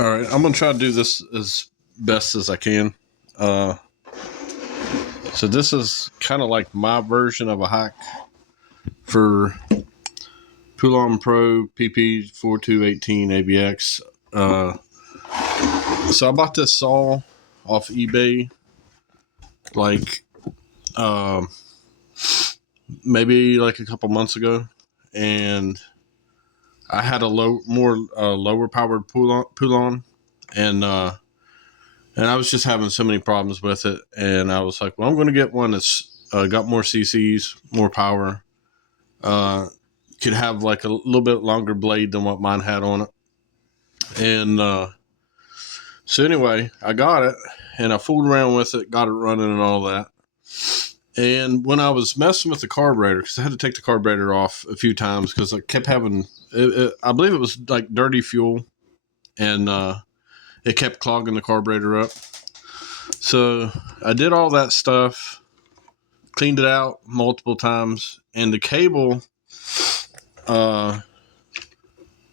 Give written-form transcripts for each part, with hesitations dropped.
All right, I'm gonna try to do this as best as I can. So this is kind of like my version of a hack for Poulon Pro PP4218 ABX. So I bought this saw off eBay, like maybe like a couple months ago, and I had a lower powered Poulon, and I was just having so many problems with it, and I was like, well, I'm going to get one that's got more CCs, more power, could have like a little bit longer blade than what mine had on it. And so anyway, I got it, and I fooled around with it, got it running and all that. And when I was messing with the carburetor, because I had to take the carburetor off a few times because I kept having, I believe it was like dirty fuel, and it kept clogging the carburetor up. So I did all that stuff, cleaned it out multiple times, and the cable,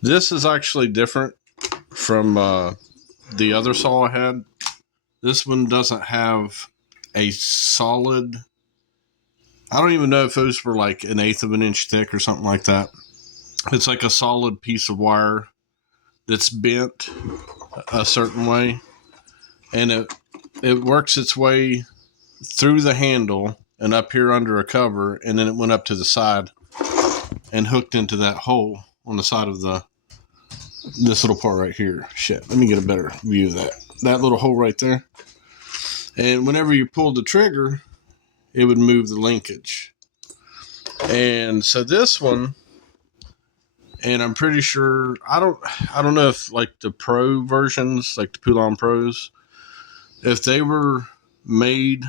this is actually different from the other saw I had. This one doesn't have a solid, I don't even know if those were like 1/8 of an inch thick or something like that. It's like a solid piece of wire that's bent a certain way, and it works its way through the handle and up here under a cover, and then it went up to the side and hooked into that hole on the side of this little part right here. Shit, let me get a better view of that little hole right there. And whenever you pulled the trigger, it would move the linkage. And so this one, and I'm pretty sure, I don't know if like the pro versions, like the Poulon Pros, if they were made,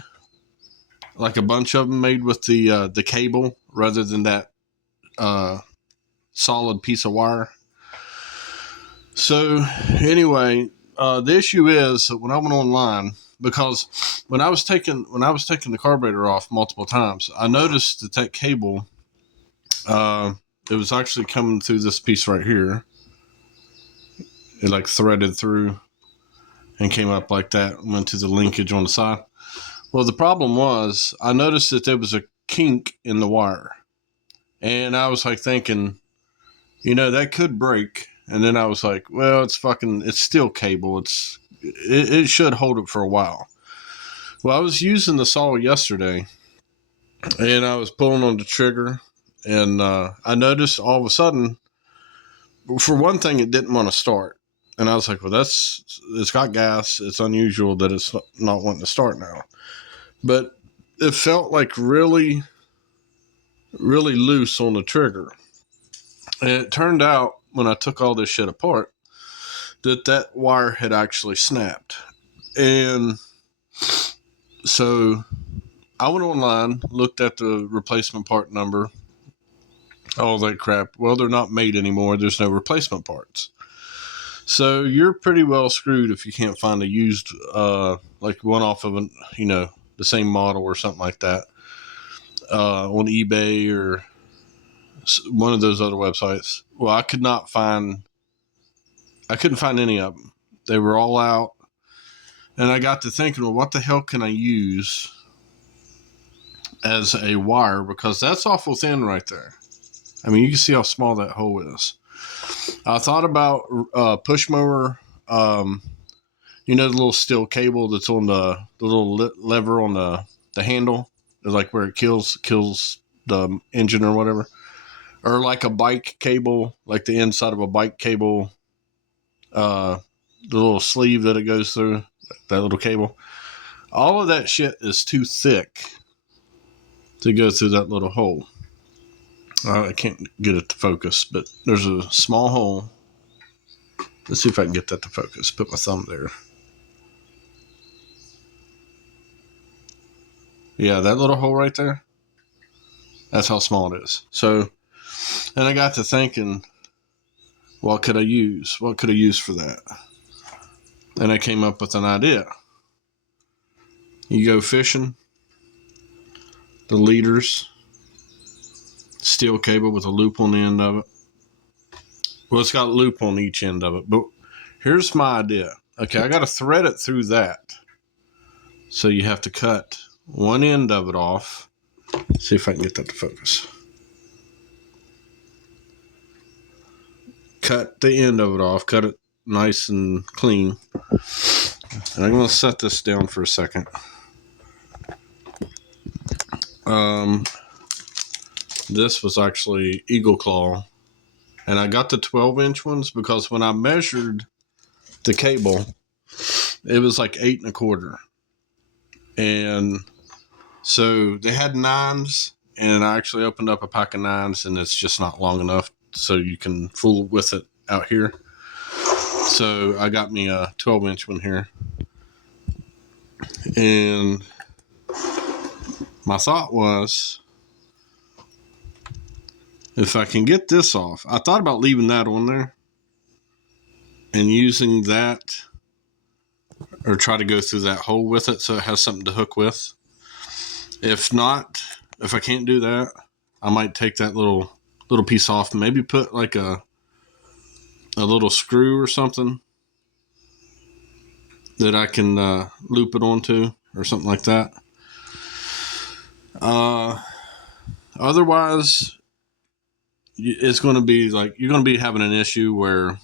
like a bunch of them made with the cable rather than that solid piece of wire. So anyway, the issue is that when I went online, because when I was taking the carburetor off multiple times, I noticed that cable, it was actually coming through this piece right here. It like threaded through and came up like that, went to the linkage on the side. Well, the problem was I noticed that there was a kink in the wire, and I was like thinking, that could break. And then I was like, well, it's still cable. It should hold it for a while. Well, I was using the saw yesterday, and I was pulling on the trigger, and I noticed all of a sudden, for one thing, it didn't want to start. And I was like, well, it's got gas. It's unusual that it's not wanting to start now. But it felt like really, really loose on the trigger. And it turned out, when I took all this shit apart, that wire had actually snapped. And so I went online, looked at the replacement part number, all that crap. Well, they're not made anymore. There's no replacement parts. So you're pretty well screwed if you can't find a used, like one off of the same model or something like that, on eBay or one of those other websites. Well, I couldn't find any of them. They were all out. And I got to thinking, well, what the hell can I use as a wire? Because that's awful thin right there. I mean, you can see how small that hole is. I thought about push mower, the little steel cable that's on the little lever on the handle, like where it kills the engine or whatever. Or like a bike cable, like the inside of a bike cable, the little sleeve that it goes through, that little cable. All of that shit is too thick to go through that little hole. I can't get it to focus, but there's a small hole. Let's see if I can get that to focus. Put my thumb there. Yeah, that little hole right there, that's how small it is. So, and I got to thinking, what could I use? What could I use for that? And I came up with an idea. You go fishing, the leaders, steel cable with a loop on the end of it. Well, it's got a loop on each end of it, but Here's my idea. Okay, I got to thread it through that. So you have to cut one end of it off. See if I can get that to focus. Cut the end of it off. Cut it nice and clean. And I'm going to set this down for a second. This was actually Eagle Claw. And I got the 12-inch ones because when I measured the cable, it was like 8 1/4. And so they had 9s, and I actually opened up a pack of 9s, and it's just not long enough so you can fool with it out here. So I got me a 12-inch one here. And my thought was, if I can get this off, I thought about leaving that on there and using that, or try to go through that hole with it so it has something to hook with. If not, if I can't do that, I might take that little piece off and maybe put like a little screw or something that I can loop it onto or something like that. Otherwise, it's going to be like you're going to be having an issue where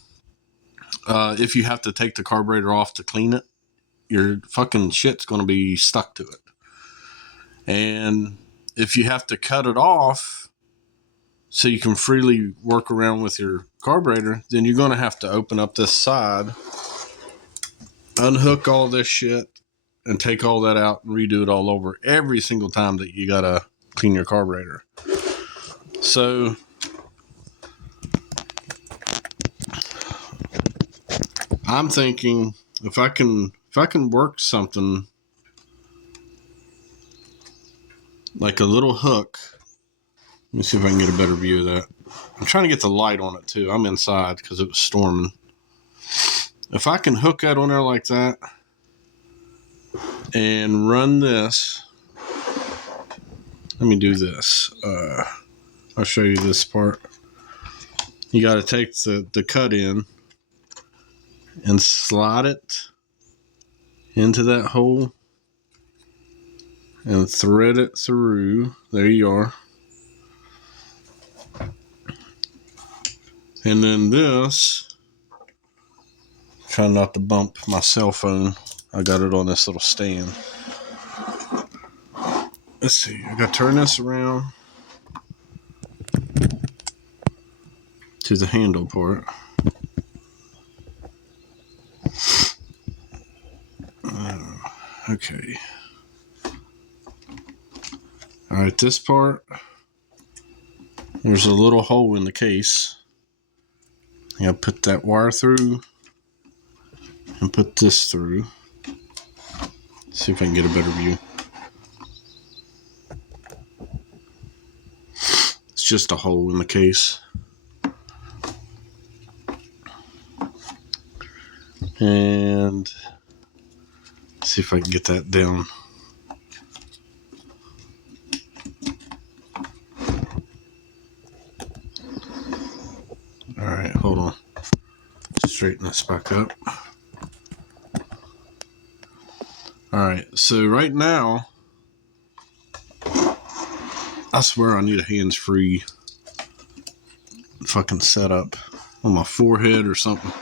if you have to take the carburetor off to clean it, your fucking shit's going to be stuck to it. And if you have to cut it off so you can freely work around with your carburetor, then you're going to have to open up this side, unhook all this shit, and take all that out and redo it all over every single time that you got to clean your carburetor. So I'm thinking if I can work something like a little hook. Let me see if I can get a better view of that. I'm trying to get the light on it too. I'm inside because it was storming. If I can hook that on there like that and run this, let me do this. I'll show you this part. You got to take the cut in and slide it into that hole and thread it through. There you are. And then this, try not to bump my cell phone. I got it on this little stand. Let's see, I got to turn this around to the handle part. Okay. All right, this part, there's a little hole in the case. I gotta put that wire through and put this through. See if I can get a better view. It's just a hole in the case. And see if I can get that down. All right, hold on. Straighten this back up. All right, so right now, I swear I need a hands-free fucking setup on my forehead or something.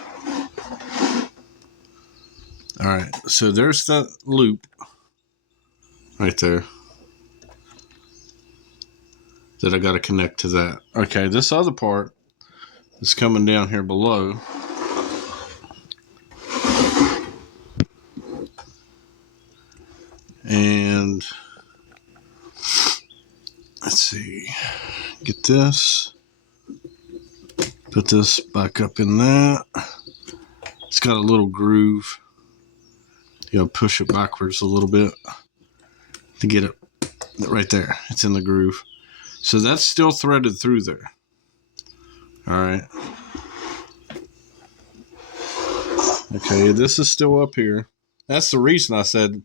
All right, so there's that loop right there that I got to connect to that. Okay, this other part is coming down here below. And let's see, get this, put this back up in that. It's got a little groove. You gotta push it backwards a little bit to get it right there. It's in the groove. So that's still threaded through there. All right. Okay, this is still up here. That's the reason I said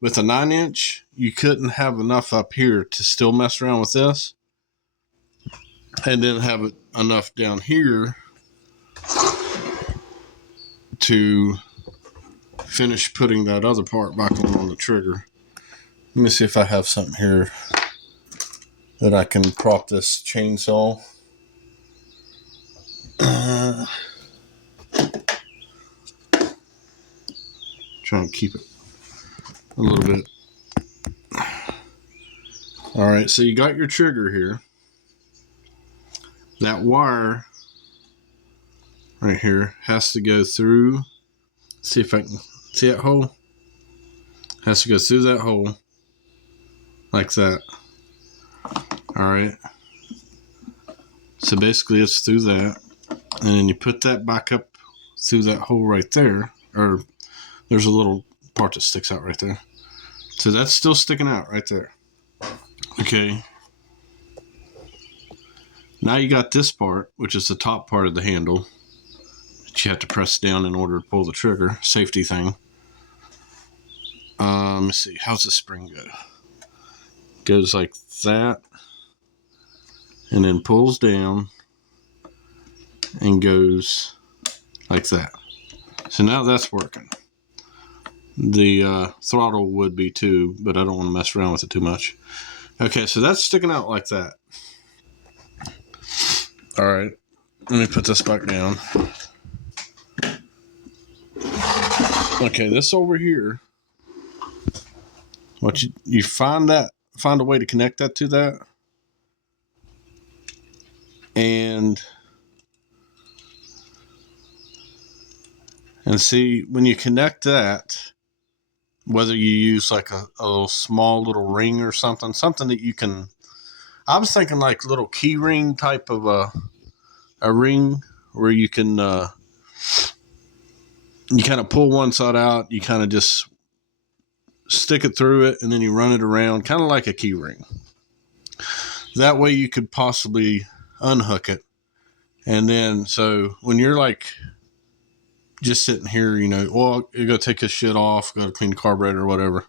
with a 9-inch, you couldn't have enough up here to still mess around with this. And then have it enough down here to finish putting that other part back on the trigger. Let me see if I have something here that I can prop this chainsaw. Trying to keep it a little bit. All right, so you got your trigger here. That wire right here has to go through. See if I can see that hole. Has to go through that hole like that. All right. So basically, it's through that, and then you put that back up through that hole right there. Or there's a little part that sticks out right there. So that's still sticking out right there. Okay. Now you got this part, which is the top part of the handle that you have to press down in order to pull the trigger. Safety thing. Let's see. How's the spring go? Goes like that, and then pulls down and goes like that. So now that's working. The throttle would be too, but I don't want to mess around with it too much. Okay, so that's sticking out like that. All right, let me put this back down. Okay, this over here, what you find a way to connect that to that, and see, when you connect that, whether you use like a small little ring or something that you can, I was thinking like little key ring type of a ring where you can you kind of pull one side out, you kind of just stick it through it, and then you run it around, kind of like a key ring. That way you could possibly unhook it. And then, so when you're like just sitting here, you know, well, you go take this shit off, go to clean the carburetor or whatever,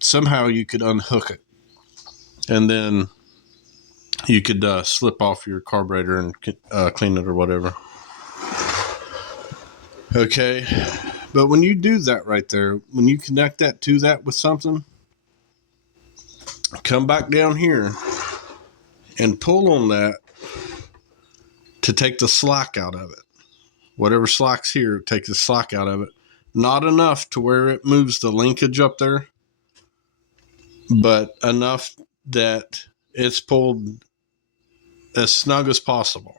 somehow you could unhook it. And then you could slip off your carburetor and clean it or whatever. Okay. But when you do that right there, when you connect that to that with something, come back down here and pull on that to take the slack out of it. Whatever slack's here, take the slack out of it. Not enough to where it moves the linkage up there, but enough that it's pulled as snug as possible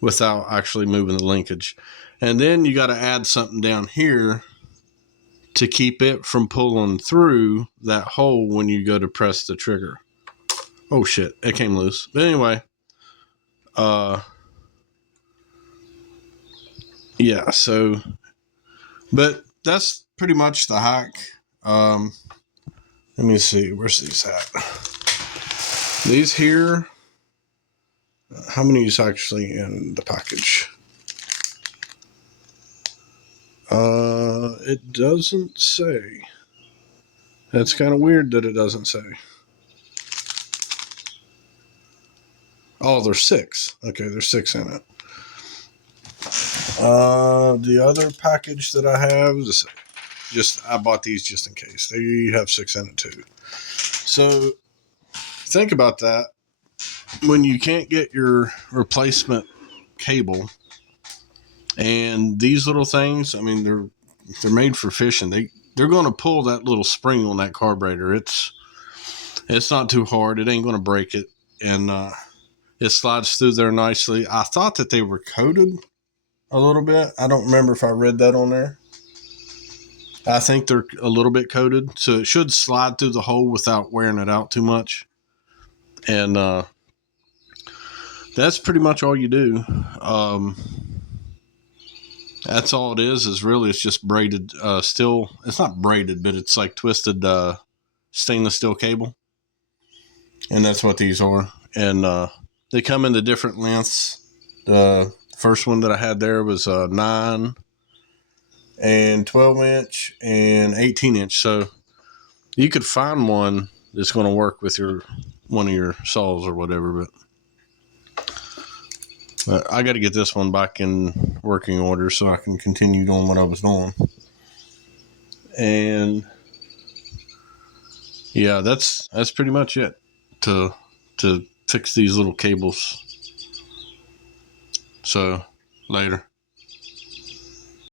without actually moving the linkage. And then you got to add something down here to keep it from pulling through that hole when you go to press the trigger. Oh shit, it came loose. But anyway, yeah, so, but that's pretty much the hack. Let me see, where's these at? These here, how many is actually in the package? It doesn't say. That's kind of weird that it doesn't say. Oh, there's 6. Okay, there's 6 in it. The other package that I have is I bought these just in case. They have 6 in it too. So think about that. When you can't get your replacement cable, and these little things, I mean, they're made for fishing. They're going to pull that little spring on that carburetor. It's not too hard. It ain't going to break it, and it slides through there nicely. I thought that they were coated a little bit. I don't remember if I read that on there. I think they're a little bit coated, so it should slide through the hole without wearing it out too much. And that's pretty much all you do. That's all it is really, it's just braided steel. It's not braided, but it's like twisted stainless steel cable. And that's what these are. And they come in the different lengths. The first one that I had there was 9 and 12 inch and 18 inch. So you could find one that's going to work with one of your saws or whatever. But I got to get this one back in working order so I can continue doing what I was doing. And yeah, that's pretty much it to fix these little cables. So later.